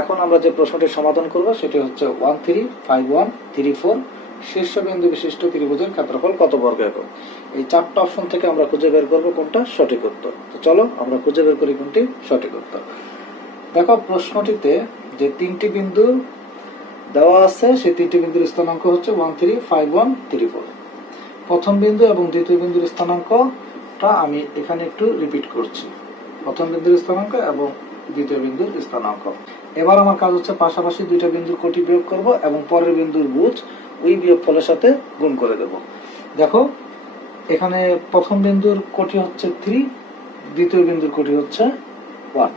এখন আমরা যে প্রশ্নটির সমাধান করব সেটি হচ্ছে 1 3 5 1 3 4 শীর্ষবিন্দু বিশিষ্ট ত্রিভুজের ক্ষেত্রফল কত বর্গ একক। এই চারটা অপশন থেকে আমরা খুঁজে বের করব কোনটা সঠিক উত্তর। তো চলো আমরা খুঁজে বের করি কোনটি সঠিক উত্তর। দেখো প্রশ্নটিতে যে তিনটি বিন্দু দেওয়া আছে সেই তিনটি বিন্দুর স্থানাঙ্ক হচ্ছে 1 3 5 1 3 4। প্রথম বিন্দু এবং দ্বিতীয় বিন্দুর স্থানাঙ্কটা আমি এখানে একটু রিপিট করছি। প্রথম বিন্দুর স্থানাঙ্ক এবং দ্বিতীয় বিন্দুর স্থানাঙ্ক। এবার আমার কাজ হচ্ছে পাশাপাশি দুইটা বিন্দুর কোটি বিয়োগ করব এবং পরের বিন্দুর বুজ ওই বিয়োগফলের সাথে গুণ করে দেব। দেখো এখানে প্রথম বিন্দুর কোটি হচ্ছে 3, দ্বিতীয় বিন্দুর কোটি হচ্ছে 1।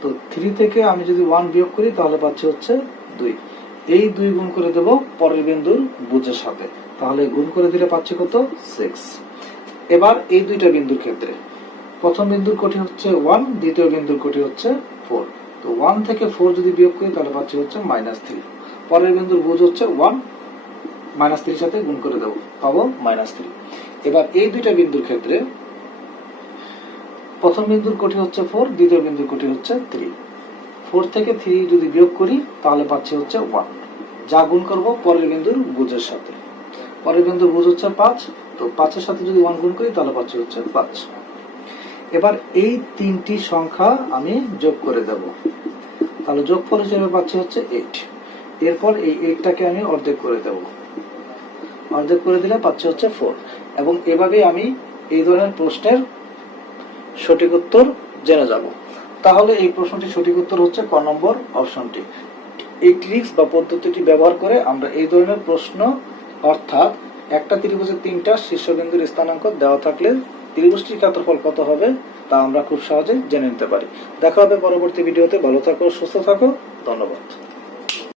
তো 3 থেকে আমি যদি 1 বিয়োগ করি তাহলে পাচ্ছি হচ্ছে 2। এই 2 গুণ করে দেব পরের বিন্দুর বুজের সাথে, তাহলে গুণ করে দিলে পাচ্ছি কত 6। এবার এই দুইটা বিন্দুর ক্ষেত্রে প্রথম বিন্দুর কোটি হচ্ছে 1, দ্বিতীয় বিন্দুর কোটি হচ্ছে 4। তো 1 থেকে 4 যদি বিয়োগ করি তাহলে পাচ্ছি হচ্ছে -3। পরের বিন্দুর বুজ হচ্ছে 1, -3 সাথে গুণ করে দেব, পাবো -3। এবার এই দুইটা বিন্দুর ক্ষেত্রে প্রথম বিন্দুর কোটি হচ্ছে 4, দ্বিতীয় বিন্দুর কোটি হচ্ছে 3। 4 থেকে 3 যদি বিয়োগ করি তাহলে পাচ্ছি হচ্ছে 1, যা গুণ করব পরের বিন্দুর বুজের সাথে। পরের বিন্দুর বুজ হচ্ছে 5, তো 5 এর সাথে যদি 1 গুণ করি তাহলে পাচ্ছি হচ্ছে 5। এবার এই তিনটি সংখ্যা আমি যোগ করে দেব, তাহলে যোগফল হিসেবে পাচ্ছি হচ্ছে 8। এরপর এই 8টাকে আমি অর্ধেক করে দেব, অর্ধেক করে দিলে পাচ্ছি হচ্ছে 4। এবং এভাবে আমি এই ধরনের প্রশ্নের সঠিক উত্তর জেনে যাব। তাহলে এই প্রশ্নটির সঠিক উত্তর হচ্ছে ক নম্বর অপশনটি। এই ট্রিক্স বা পদ্ধতিটি ব্যবহার করে আমরা এই ধরনের প্রশ্ন, অর্থাৎ একটা ত্রিভুজের 3টা শীর্ষবিন্দুর স্থানাঙ্ক দেওয়া থাকলে ত্রিভুজটির ক্ষেত্রফল কত হবে তা আমরা খুব সহজে জেনে নিতে পারি। দেখা হবে পরবর্তী ভিডিওতে। ভালো থাকো, সুস্থ থাকো, ধন্যবাদ।